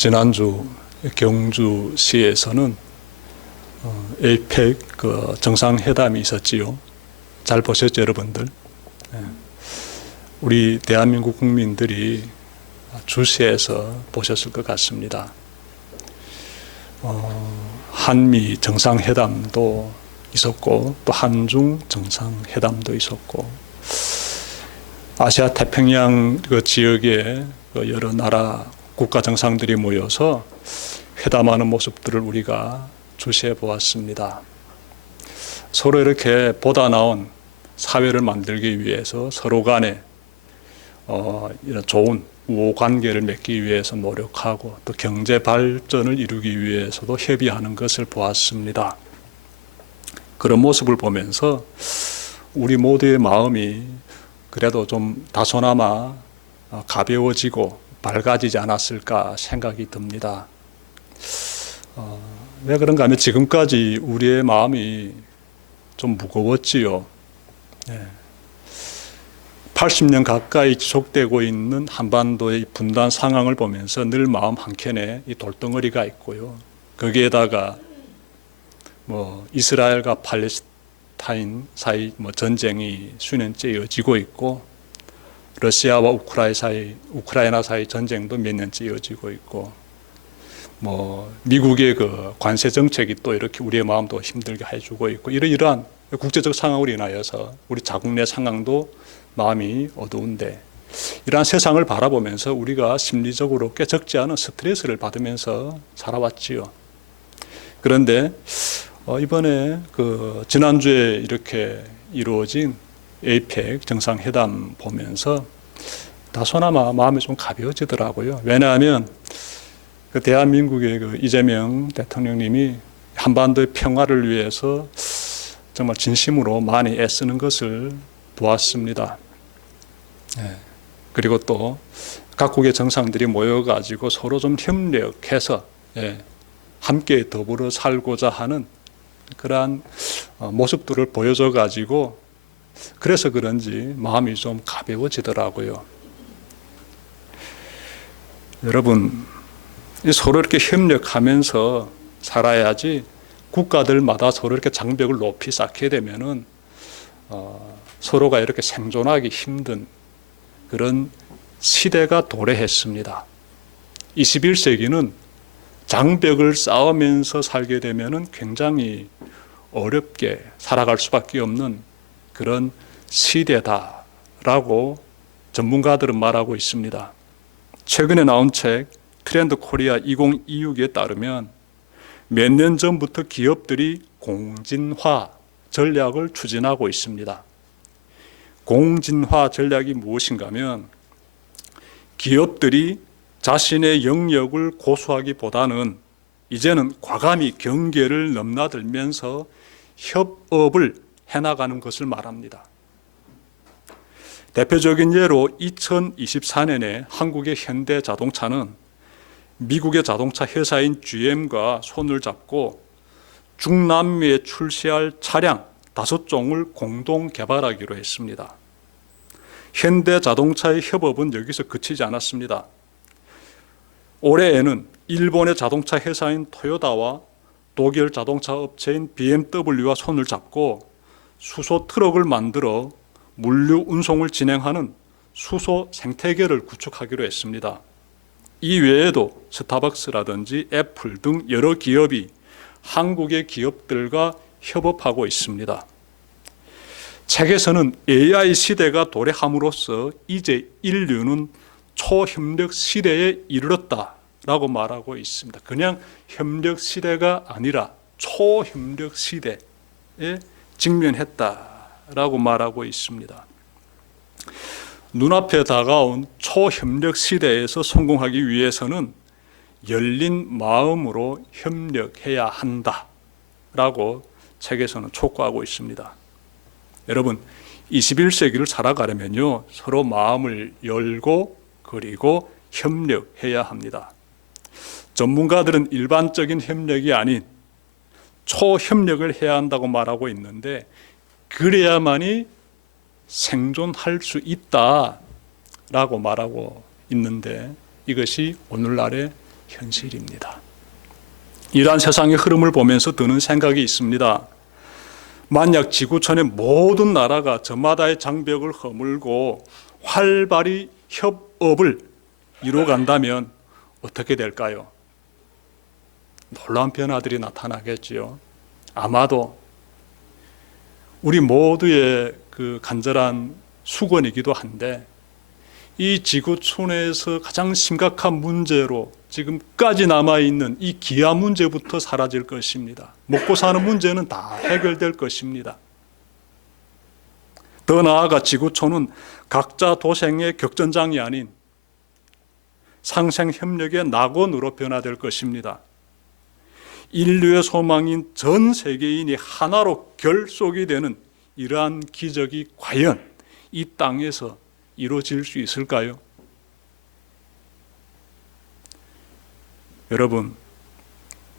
지난주 경주시에서는 에이펙 정상회담이 있었지요. 잘 보셨죠, 여러분들? 우리 대한민국 국민들이 주시에서 보셨을 것 같습니다. 한미 정상회담도 있었고 또 한중 정상회담도 있었고 아시아 태평양 지역의 여러 나라 국가 정상들이 모여서 회담하는 모습들을 우리가 주시해 보았습니다. 서로 이렇게 보다 나은 사회를 만들기 위해서 서로 간에 이런 좋은 우호 관계를 맺기 위해서 노력하고 또 경제 발전을 이루기 위해서도 협의하는 것을 보았습니다. 그런 모습을 보면서 우리 모두의 마음이 그래도 좀 다소나마 가벼워지고 밝아지지 않았을까 생각이 듭니다. 왜 그런가 하면 지금까지 우리의 마음이 좀 무거웠지요. 80년 가까이 지속되고 있는 한반도의 분단 상황을 보면서 늘 마음 한켠에 이 돌덩어리가 있고요. 거기에다가 이스라엘과 팔레스타인 사이 전쟁이 수년째 이어지고 있고 러시아와 우크라이나 사이 전쟁도 몇 년째 이어지고 있고 미국의 관세 정책이 또 이렇게 우리의 마음도 힘들게 해주고 있고 이러한 국제적 상황으로 인하여서 우리 자국 내 상황도 마음이 어두운데 이러한 세상을 바라보면서 우리가 심리적으로 꽤 적지 않은 스트레스를 받으면서 살아왔지요. 그런데 이번에 지난주에 이렇게 이루어진 에이펙 정상회담 보면서 다소나마 마음이 좀 가벼워지더라고요. 왜냐하면 대한민국의 이재명 대통령님이 한반도의 평화를 위해서 정말 진심으로 많이 애쓰는 것을 보았습니다. 그리고 또 각국의 정상들이 모여가지고 서로 좀 협력해서 함께 더불어 살고자 하는 그러한 모습들을 보여줘가지고 그래서 그런지 마음이 좀 가벼워지더라고요. 여러분, 서로 이렇게 협력하면서 살아야지 국가들마다 서로 이렇게 장벽을 높이 쌓게 되면은 서로가 이렇게 생존하기 힘든 그런 시대가 도래했습니다. 21세기는 장벽을 쌓으면서 살게 되면은 굉장히 어렵게 살아갈 수밖에 없는 그런 시대다라고 전문가들은 말하고 있습니다. 최근에 나온 책 트렌드 코리아 2026에 따르면 몇 년 전부터 기업들이 공진화 전략을 추진하고 있습니다. 공진화 전략이 무엇인가 하면 기업들이 자신의 영역을 고수하기보다는 이제는 과감히 경계를 넘나들면서 협업을 해나가는 것을 말합니다. 대표적인 예로 2024년에 한국의 현대자동차는 미국의 자동차 회사인 GM과 손을 잡고 중남미에 출시할 차량 5종을 공동 개발하기로 했습니다. 현대자동차의 협업은 여기서 그치지 않았습니다. 올해에는 일본의 자동차 회사인 토요다와 독일 자동차 업체인 BMW와 손을 잡고 수소 트럭을 만들어 물류 운송을 진행하는 수소 생태계를 구축하기로 했습니다. 이 외에도 스타벅스라든지 애플 등 여러 기업이 한국의 기업들과 협업하고 있습니다. 책에서는 AI 시대가 도래함으로써 이제 인류는 초협력 시대에 이르렀다라고 말하고 있습니다. 그냥 협력 시대가 아니라 초협력 시대에 직면했다라고 말하고 있습니다. 눈앞에 다가온 초협력 시대에서 성공하기 위해서는 열린 마음으로 협력해야 한다라고 책에서는 촉구하고 있습니다. 여러분, 21세기를 살아가려면요, 서로 마음을 열고 그리고 협력해야 합니다. 전문가들은 일반적인 협력이 아닌 초협력을 해야 한다고 말하고 있는데 그래야만이 생존할 수 있다라고 말하고 있는데 이것이 오늘날의 현실입니다. 이러한 세상의 흐름을 보면서 드는 생각이 있습니다. 만약 지구촌의 모든 나라가 저마다의 장벽을 허물고 활발히 협업을 이루어간다면 어떻게 될까요? 놀라운 변화들이 나타나겠지요. 아마도 우리 모두의 그 간절한 숙원이기도 한데, 이 지구촌에서 가장 심각한 문제로 지금까지 남아있는 이 기아 문제부터 사라질 것입니다. 먹고 사는 문제는 다 해결될 것입니다. 더 나아가 지구촌은 각자 도생의 격전장이 아닌 상생협력의 낙원으로 변화될 것입니다. 인류의 소망인 전 세계인이 하나로 결속이 되는 이러한 기적이 과연 이 땅에서 이루어질 수 있을까요? 여러분,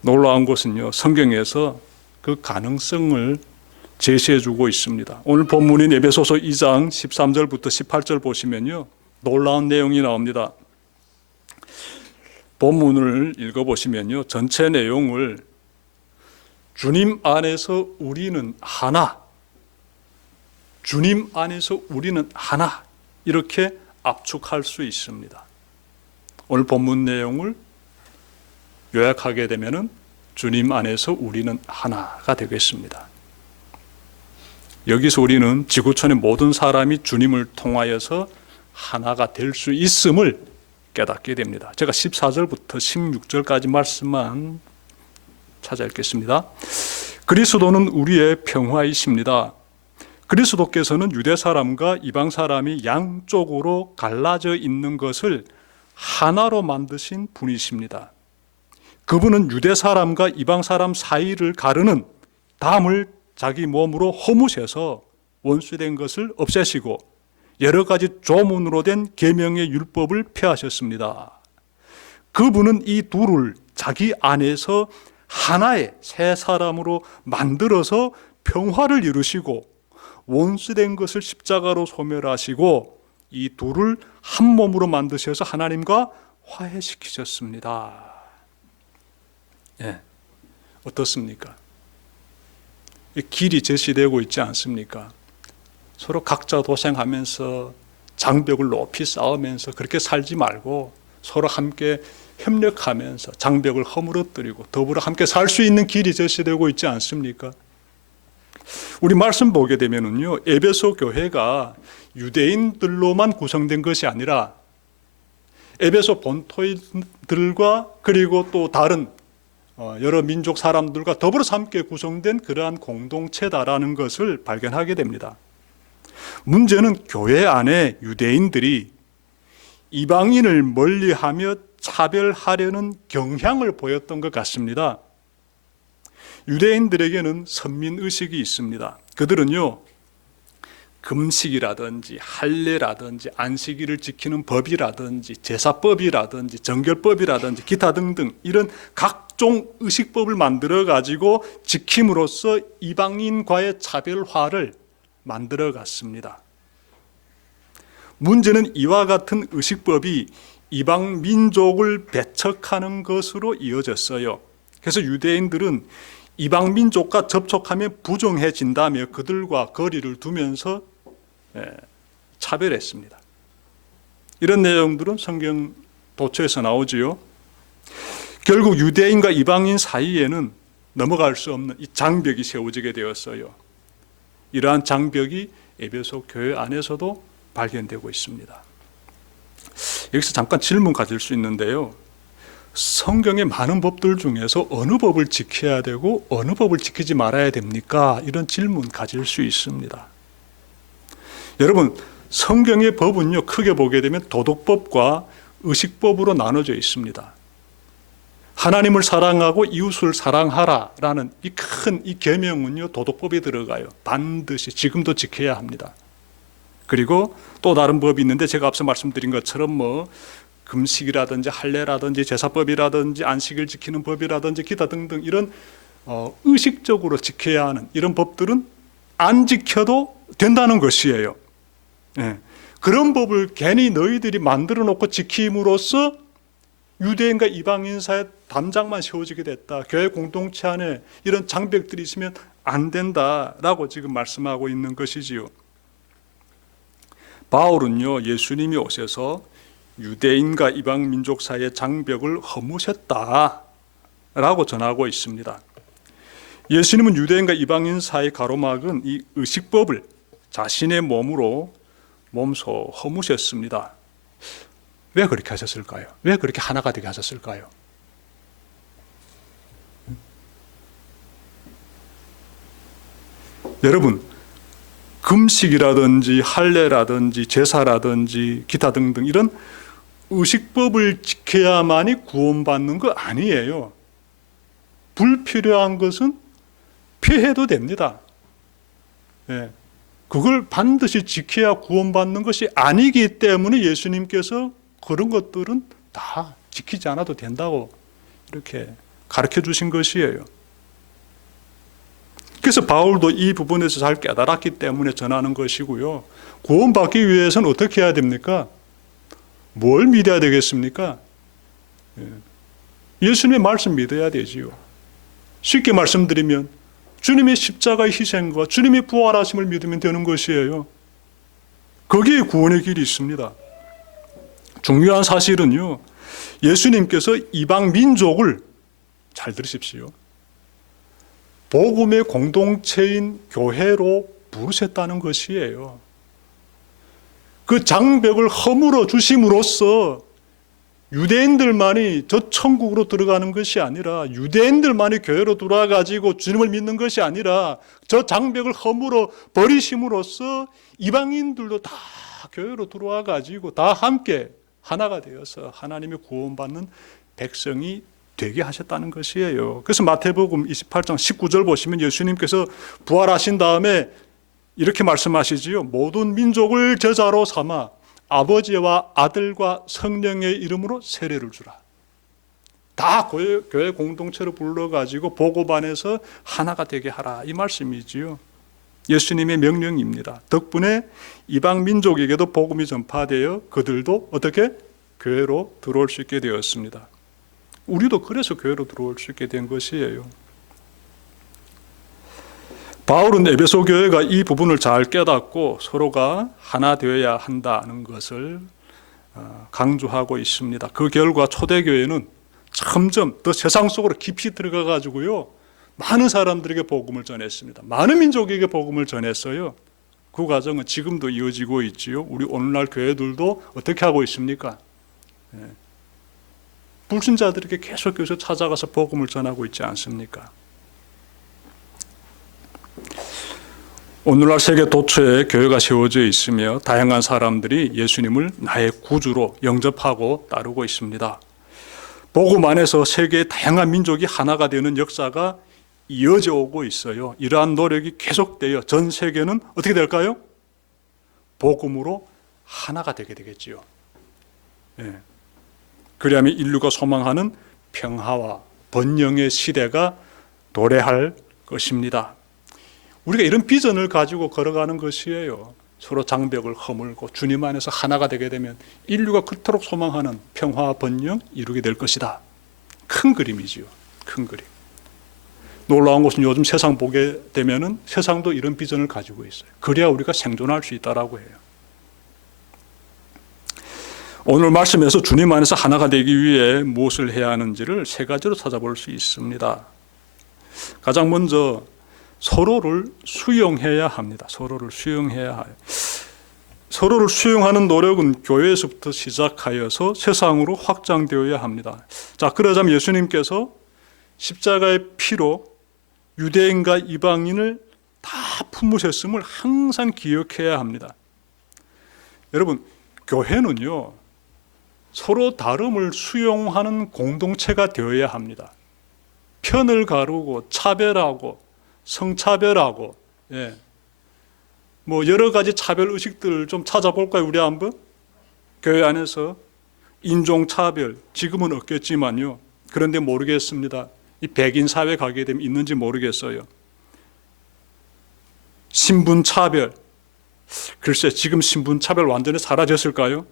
놀라운 것은요, 성경에서 그 가능성을 제시해주고 있습니다. 오늘 본문인 에베소서 2장 13절부터 18절 보시면요, 놀라운 내용이 나옵니다. 본문을 읽어보시면요, 전체 내용을 주님 안에서 우리는 하나, 주님 안에서 우리는 하나, 이렇게 압축할 수 있습니다. 오늘 본문 내용을 요약하게 되면은 주님 안에서 우리는 하나가 되겠습니다. 여기서 우리는 지구촌의 모든 사람이 주님을 통하여서 하나가 될 수 있음을 깨닫게 됩니다. 제가 14절부터 16절까지 말씀만 찾아 읽겠습니다. 그리스도는 우리의 평화이십니다. 그리스도께서는 유대 사람과 이방 사람이 양쪽으로 갈라져 있는 것을 하나로 만드신 분이십니다. 그분은 유대 사람과 이방 사람 사이를 가르는 담을 자기 몸으로 허무셔서 원수된 것을 없애시고 여러 가지 조문으로 된 계명의 율법을 폐하셨습니다. 그분은 이 둘을 자기 안에서 하나의 새 사람으로 만들어서 평화를 이루시고 원수된 것을 십자가로 소멸하시고 이 둘을 한 몸으로 만드셔서 하나님과 화해시키셨습니다. 예, 어떻습니까? 길이 제시되고 있지 않습니까? 서로 각자 도생하면서 장벽을 높이 쌓으면서 그렇게 살지 말고 서로 함께 협력하면서 장벽을 허물어뜨리고 더불어 함께 살 수 있는 길이 제시되고 있지 않습니까? 우리 말씀 보게 되면은요, 에베소 교회가 유대인들로만 구성된 것이 아니라 에베소 본토인들과 그리고 또 다른 여러 민족 사람들과 더불어서 함께 구성된 그러한 공동체다라는 것을 발견하게 됩니다. 문제는 교회 안에 유대인들이 이방인을 멀리하며 차별하려는 경향을 보였던 것 같습니다. 유대인들에게는 선민의식이 있습니다. 그들은요, 금식이라든지 할례라든지 안식일을 지키는 법이라든지 제사법이라든지 정결법이라든지 기타 등등 이런 각종 의식법을 만들어 가지고 지킴으로써 이방인과의 차별화를 만들어 갔습니다. 문제는 이와 같은 의식법이 이방 민족을 배척하는 것으로 이어졌어요. 그래서 유대인들은 이방 민족과 접촉하면 부정해진다며 그들과 거리를 두면서 차별했습니다. 이런 내용들은 성경 도처에서 나오지요. 결국 유대인과 이방인 사이에는 넘어갈 수 없는 이 장벽이 세워지게 되었어요. 이러한 장벽이 에베소 교회 안에서도 발견되고 있습니다. 여기서 잠깐 질문 가질 수 있는데요. 성경의 많은 법들 중에서 어느 법을 지켜야 되고 어느 법을 지키지 말아야 됩니까? 이런 질문 가질 수 있습니다. 여러분, 성경의 법은요, 크게 보게 되면 도덕법과 의식법으로 나눠져 있습니다. 하나님을 사랑하고 이웃을 사랑하라라는 이 큰 이 계명은요, 도덕법에 들어가요. 반드시 지금도 지켜야 합니다. 그리고 또 다른 법이 있는데 제가 앞서 말씀드린 것처럼 금식이라든지 할례라든지 제사법이라든지 안식을 지키는 법이라든지 기타 등등 이런 의식적으로 지켜야 하는 이런 법들은 안 지켜도 된다는 것이에요. 그런 법을 괜히 너희들이 만들어 놓고 지킴으로써 유대인과 이방인 사이의 담장만 세워지게 됐다. 교회 공동체 안에 이런 장벽들이 있으면 안 된다라고 지금 말씀하고 있는 것이지요. 바울은요, 예수님이 오셔서 유대인과 이방 민족 사이의 장벽을 허무셨다라고 전하고 있습니다. 예수님은 유대인과 이방인 사이 가로막은 이 의식법을 자신의 몸으로 몸소 허무셨습니다. 왜 그렇게 하셨을까요? 왜 그렇게 하나가 되게 하셨을까요? 여러분, 금식이라든지 할례라든지 제사라든지 기타 등등 이런 의식법을 지켜야만이 구원받는 거 아니에요. 불필요한 것은 피해도 됩니다. 예. 그걸 반드시 지켜야 구원받는 것이 아니기 때문에 예수님께서 그런 것들은 다 지키지 않아도 된다고 이렇게 가르쳐 주신 것이에요. 그래서 바울도 이 부분에서 잘 깨달았기 때문에 전하는 것이고요. 구원받기 위해서는 어떻게 해야 됩니까? 뭘 믿어야 되겠습니까? 예수님의 말씀 믿어야 되지요. 쉽게 말씀드리면 주님의 십자가의 희생과 주님의 부활하심을 믿으면 되는 것이에요. 거기에 구원의 길이 있습니다. 중요한 사실은요, 예수님께서 이방 민족을 잘 들으십시오. 복음의 공동체인 교회로 부르셨다는 것이에요. 그 장벽을 허물어 주심으로써 유대인들만이 저 천국으로 들어가는 것이 아니라 유대인들만이 교회로 들어와가지고 주님을 믿는 것이 아니라 저 장벽을 허물어 버리심으로써 이방인들도 다 교회로 들어와가지고 다 함께 하나가 되어서 하나님의 구원받는 백성이 되게 하셨다는 것이에요. 그래서 마태복음 28장 19절 보시면 예수님께서 부활하신 다음에 이렇게 말씀하시지요. 모든 민족을 제자로 삼아 아버지와 아들과 성령의 이름으로 세례를 주라. 다 교회 공동체로 불러가지고 복음 안에서 하나가 되게 하라. 이 말씀이지요. 예수님의 명령입니다. 덕분에 이방 민족에게도 복음이 전파되어 그들도 어떻게? 교회로 들어올 수 있게 되었습니다. 우리도 그래서 교회로 들어올 수 있게 된 것이에요. 바울은 에베소 교회가 이 부분을 잘 깨닫고 서로가 하나 되어야 한다는 것을 강조하고 있습니다. 그 결과 초대교회는 점점 더 세상 속으로 깊이 들어가 가지고요, 많은 사람들에게 복음을 전했습니다. 많은 민족에게 복음을 전했어요. 그 과정은 지금도 이어지고 있지요. 우리 오늘날 교회들도 어떻게 하고 있습니까? 불신자들에게 계속해서 찾아가서 복음을 전하고 있지 않습니까? 오늘날 세계 도처에 교회가 세워져 있으며 다양한 사람들이 예수님을 나의 구주로 영접하고 따르고 있습니다. 복음 안에서 세계의 다양한 민족이 하나가 되는 역사가 이어져 오고 있어요. 이러한 노력이 계속되어 전 세계는 어떻게 될까요? 복음으로 하나가 되게 되겠지요. 예. 그리하면 인류가 소망하는 평화와 번영의 시대가 도래할 것입니다. 우리가 이런 비전을 가지고 걸어가는 것이에요. 서로 장벽을 허물고 주님 안에서 하나가 되게 되면 인류가 그토록 소망하는 평화와 번영 이루게 될 것이다. 큰 그림이지요. 큰 그림. 놀라운 것은 요즘 세상 보게 되면은 세상도 이런 비전을 가지고 있어요. 그래야 우리가 생존할 수 있다라고 해요. 오늘 말씀에서 주님 안에서 하나가 되기 위해 무엇을 해야 하는지를 세 가지로 찾아볼 수 있습니다. 가장 먼저 서로를 수용해야 합니다. 서로를 수용해야 해요. 서로를 수용하는 노력은 교회에서부터 시작하여서 세상으로 확장되어야 합니다. 자, 그러자면 예수님께서 십자가의 피로 유대인과 이방인을 다 품으셨음을 항상 기억해야 합니다. 여러분, 교회는요, 서로 다름을 수용하는 공동체가 되어야 합니다. 편을 가르고 차별하고 성차별하고, 예, 뭐 여러 가지 차별 의식들 좀 찾아볼까요? 우리 한번 교회 안에서 인종차별 지금은 없겠지만요. 그런데 모르겠습니다. 이 백인 사회 가게 되면 있는지 모르겠어요. 신분차별, 글쎄 지금 신분차별 완전히 사라졌을까요?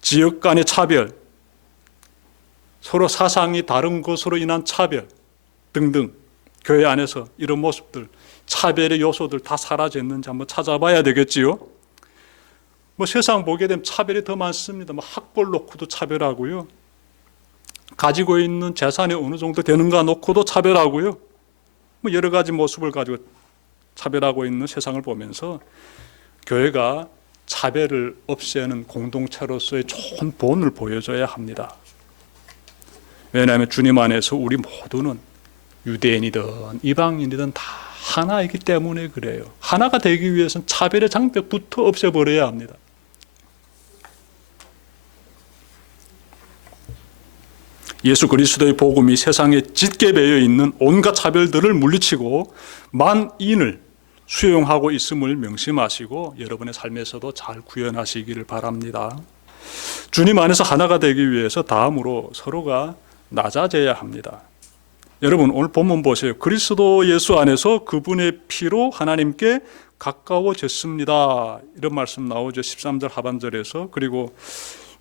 지역 간의 차별, 서로 사상이 다른 것으로 인한 차별 등등, 교회 안에서 이런 모습들, 차별의 요소들 다 사라졌는지 한번 찾아봐야 되겠지요. 뭐 세상 보게 되면 차별이 더 많습니다. 뭐 학벌 놓고도 차별하고요. 가지고 있는 재산이 어느 정도 되는가 놓고도 차별하고요. 뭐 여러 가지 모습을 가지고 차별하고 있는 세상을 보면서 교회가 차별을 없애는 공동체로서의 좋은 본을 보여줘야 합니다. 왜냐하면 주님 안에서 우리 모두는 유대인이든 이방인이든 다 하나이기 때문에 그래요. 하나가 되기 위해서는 차별의 장벽부터 없애버려야 합니다. 예수 그리스도의 복음이 세상에 짙게 배어 있는 온갖 차별들을 물리치고 만인을 수용하고 있음을 명심하시고 여러분의 삶에서도 잘 구현하시기를 바랍니다. 주님 안에서 하나가 되기 위해서 다음으로 서로가 낮아져야 합니다. 여러분 오늘 본문 보세요. 그리스도 예수 안에서 그분의 피로 하나님께 가까워졌습니다. 이런 말씀 나오죠. 13절 하반절에서. 그리고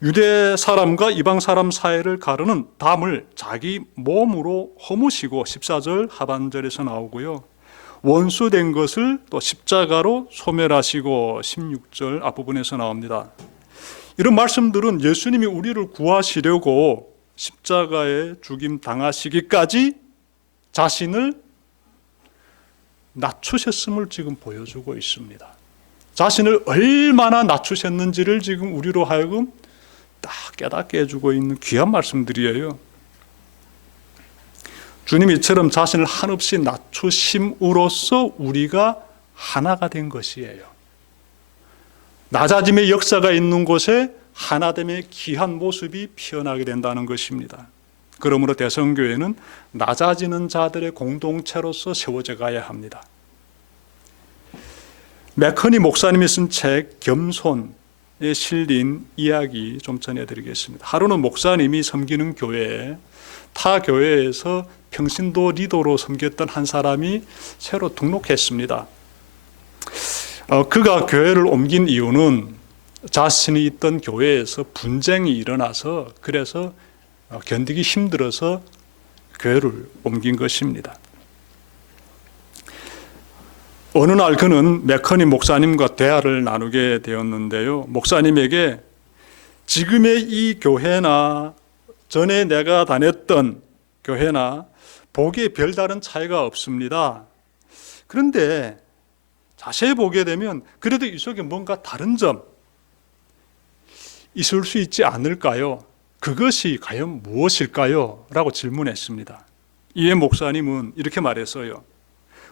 유대 사람과 이방 사람 사이를 가르는 담을 자기 몸으로 허무시고 14절 하반절에서 나오고요. 원수된 것을 또 십자가로 소멸하시고 16절 앞부분에서 나옵니다. 이런 말씀들은 예수님이 우리를 구하시려고 십자가에 죽임 당하시기까지 자신을 낮추셨음을 지금 보여주고 있습니다. 자신을 얼마나 낮추셨는지를 지금 우리로 하여금 딱 깨닫게 해주고 있는 귀한 말씀들이에요. 주님이 이처럼 자신을 한없이 낮추심으로써 우리가 하나가 된 것이에요. 낮아짐의 역사가 있는 곳에 하나됨의 귀한 모습이 피어나게 된다는 것입니다. 그러므로 대성교회는 낮아지는 자들의 공동체로서 세워져 가야 합니다. 맥커니 목사님이 쓴 책 겸손에 실린 이야기 좀 전해드리겠습니다. 하루는 목사님이 섬기는 교회에 타 교회에서 평신도 리더로 섬겼던 한 사람이 새로 등록했습니다. 그가 교회를 옮긴 이유는 자신이 있던 교회에서 분쟁이 일어나서 그래서 견디기 힘들어서 교회를 옮긴 것입니다. 어느 날 그는 맥커니 목사님과 대화를 나누게 되었는데요. 목사님에게 지금의 이 교회나 전에 내가 다녔던 교회나 보기에 별다른 차이가 없습니다. 그런데 자세히 보게 되면 그래도 이 속에 뭔가 다른 점 있을 수 있지 않을까요? 그것이 과연 무엇일까요? 라고 질문했습니다. 이에 목사님은 이렇게 말했어요.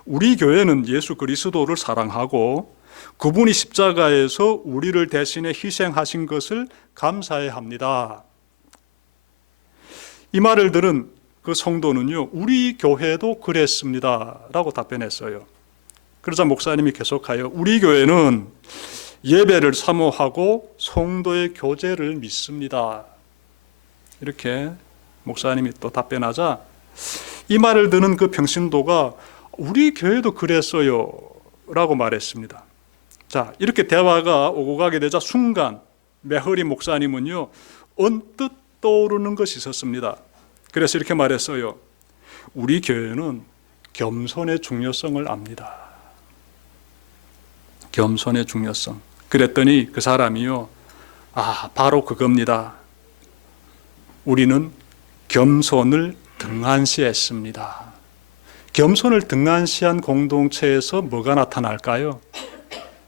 우리 교회는 예수 그리스도를 사랑하고 그분이 십자가에서 우리를 대신해 희생하신 것을 감사해야 합니다. 이 말을 들은 그 성도는요, 우리 교회도 그랬습니다. 라고 답변했어요. 그러자 목사님이 계속하여 우리 교회는 예배를 사모하고 성도의 교제를 믿습니다. 이렇게 목사님이 또 답변하자 이 말을 듣는 그 평신도가 우리 교회도 그랬어요 라고 말했습니다. 자, 이렇게 대화가 오고 가게 되자 순간 메허리 목사님은요 언뜻 떠오르는 것이 있었습니다. 그래서 이렇게 말했어요. 우리 교회는 겸손의 중요성을 압니다. 겸손의 중요성. 그랬더니 그 사람이요, 바로 그겁니다. 우리는 겸손을 등한시했습니다. 겸손을 등한시한 공동체에서 뭐가 나타날까요?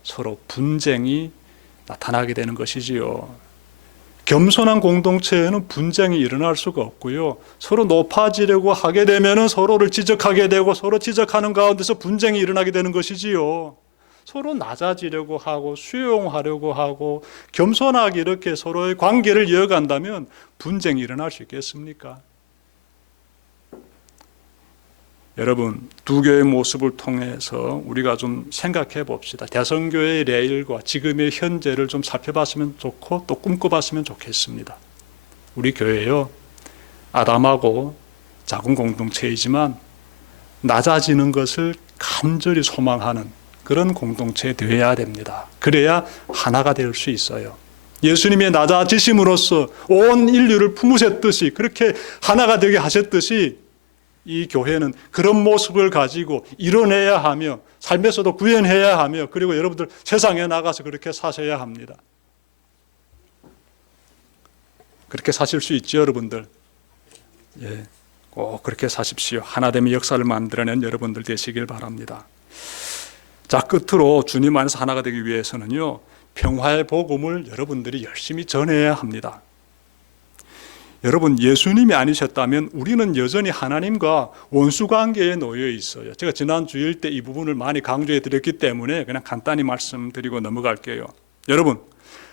서로 분쟁이 나타나게 되는 것이지요. 겸손한 공동체에는 분쟁이 일어날 수가 없고요. 서로 높아지려고 하게 되면 서로를 지적하게 되고 서로 지적하는 가운데서 분쟁이 일어나게 되는 것이지요. 서로 낮아지려고 하고 수용하려고 하고 겸손하게 이렇게 서로의 관계를 이어간다면 분쟁이 일어날 수 있겠습니까? 여러분, 두 교회의 모습을 통해서 우리가 좀 생각해 봅시다. 대성교회의 내일과 지금의 현재를 좀 살펴봤으면 좋고 또 꿈꿔봤으면 좋겠습니다. 우리 교회요, 아담하고 작은 공동체이지만 낮아지는 것을 간절히 소망하는 그런 공동체 되어야 됩니다. 그래야 하나가 될 수 있어요. 예수님의 낮아지심으로써 온 인류를 품으셨듯이, 그렇게 하나가 되게 하셨듯이 이 교회는 그런 모습을 가지고 이뤄내야 하며 삶에서도 구현해야 하며, 그리고 여러분들 세상에 나가서 그렇게 사셔야 합니다. 그렇게 사실 수 있죠, 여러분들. 예, 꼭 그렇게 사십시오. 하나됨의 역사를 만들어낸 여러분들 되시길 바랍니다. 자, 끝으로 주님 안에서 하나가 되기 위해서는요, 평화의 복음을 여러분들이 열심히 전해야 합니다. 여러분, 예수님이 아니셨다면 우리는 여전히 하나님과 원수 관계에 놓여 있어요. 제가 지난 주일 때 이 부분을 많이 강조해 드렸기 때문에 그냥 간단히 말씀드리고 넘어갈게요. 여러분,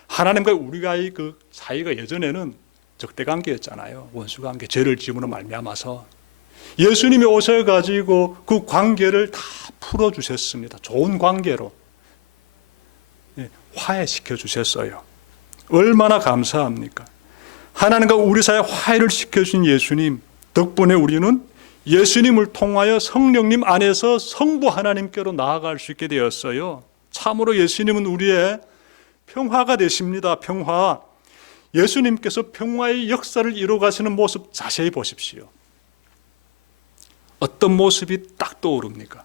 하나님과 우리가의 그 사이가 예전에는 적대 관계였잖아요. 원수 관계, 죄를 지음으로 말미암아서. 예수님이 오셔가지고 그 관계를 다 풀어주셨습니다. 좋은 관계로 화해시켜 주셨어요. 얼마나 감사합니까? 하나님과 우리 사이에 화해를 시켜주신 예수님 덕분에 우리는 예수님을 통하여 성령님 안에서 성부 하나님께로 나아갈 수 있게 되었어요. 참으로 예수님은 우리의 평화가 되십니다. 평화. 예수님께서 평화의 역사를 이루어가시는 모습 자세히 보십시오. 어떤 모습이 딱 떠오릅니까?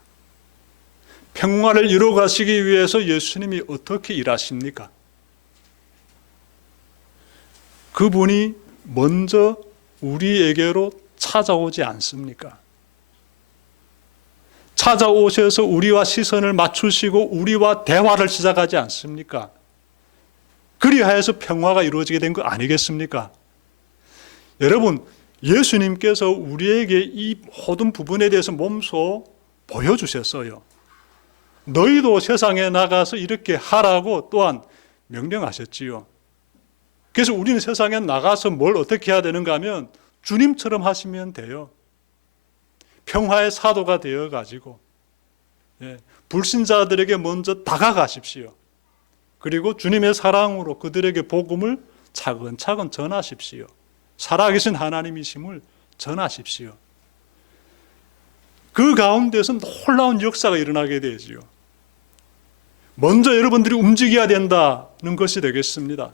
평화를 이루어가시기 위해서 예수님이 어떻게 일하십니까? 그분이 먼저 우리에게로 찾아오지 않습니까? 찾아오셔서 우리와 시선을 맞추시고 우리와 대화를 시작하지 않습니까? 그리하여서 평화가 이루어지게 된 거 아니겠습니까? 여러분, 예수님께서 우리에게 이 모든 부분에 대해서 몸소 보여주셨어요. 너희도 세상에 나가서 이렇게 하라고 또한 명령하셨지요. 그래서 우리는 세상에 나가서 뭘 어떻게 해야 되는가 하면 주님처럼 하시면 돼요. 평화의 사도가 되어가지고 불신자들에게 먼저 다가가십시오. 그리고 주님의 사랑으로 그들에게 복음을 차근차근 전하십시오. 살아계신 하나님이심을 전하십시오. 그 가운데서 놀라운 역사가 일어나게 되지요. 먼저 여러분들이 움직여야 된다는 것이 되겠습니다.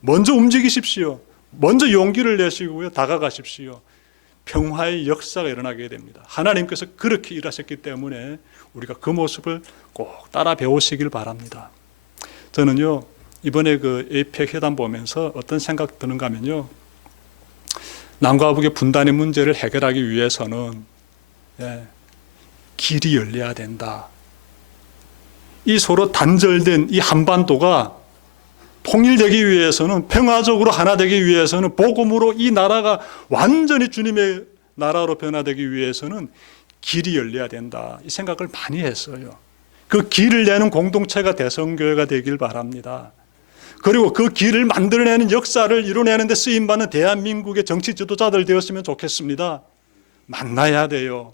먼저 움직이십시오. 먼저 용기를 내시고요, 다가가십시오. 평화의 역사가 일어나게 됩니다. 하나님께서 그렇게 일하셨기 때문에 우리가 그 모습을 꼭 따라 배우시길 바랍니다. 저는요, 이번에 그 에이펙 회담 보면서 어떤 생각 드는가 하면요, 남과 북의 분단의 문제를 해결하기 위해서는 길이 열려야 된다. 이 서로 단절된 이 한반도가 통일되기 위해서는, 평화적으로 하나 되기 위해서는, 복음으로 이 나라가 완전히 주님의 나라로 변화되기 위해서는 길이 열려야 된다. 이 생각을 많이 했어요. 그 길을 내는 공동체가 대성교회가 되길 바랍니다. 그리고 그 길을 만들어내는 역사를 이뤄내는 데 쓰임받는 대한민국의 정치 지도자들 되었으면 좋겠습니다. 만나야 돼요.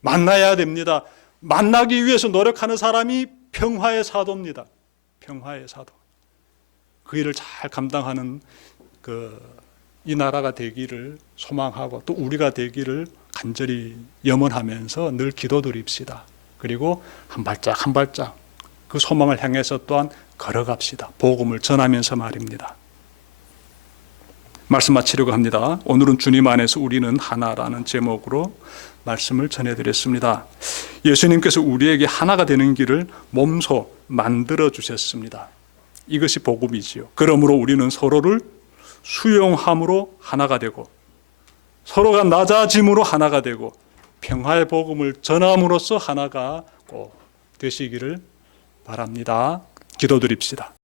만나야 됩니다. 만나기 위해서 노력하는 사람이 평화의 사도입니다. 평화의 사도. 그 일을 잘 감당하는 이 나라가 되기를 소망하고, 또 우리가 되기를 간절히 염원하면서 늘 기도드립시다. 그리고 한 발짝 한 발짝 그 소망을 향해서 또한 걸어갑시다. 복음을 전하면서 말입니다. 말씀 마치려고 합니다. 오늘은 주님 안에서 우리는 하나라는 제목으로 말씀을 전해드렸습니다. 예수님께서 우리에게 하나가 되는 길을 몸소 만들어 주셨습니다. 이것이 복음이지요. 그러므로 우리는 서로를 수용함으로 하나가 되고, 서로가 낮아짐으로 하나가 되고, 평화의 복음을 전함으로써 하나가 꼭 되시기를 바랍니다. 기도드립시다.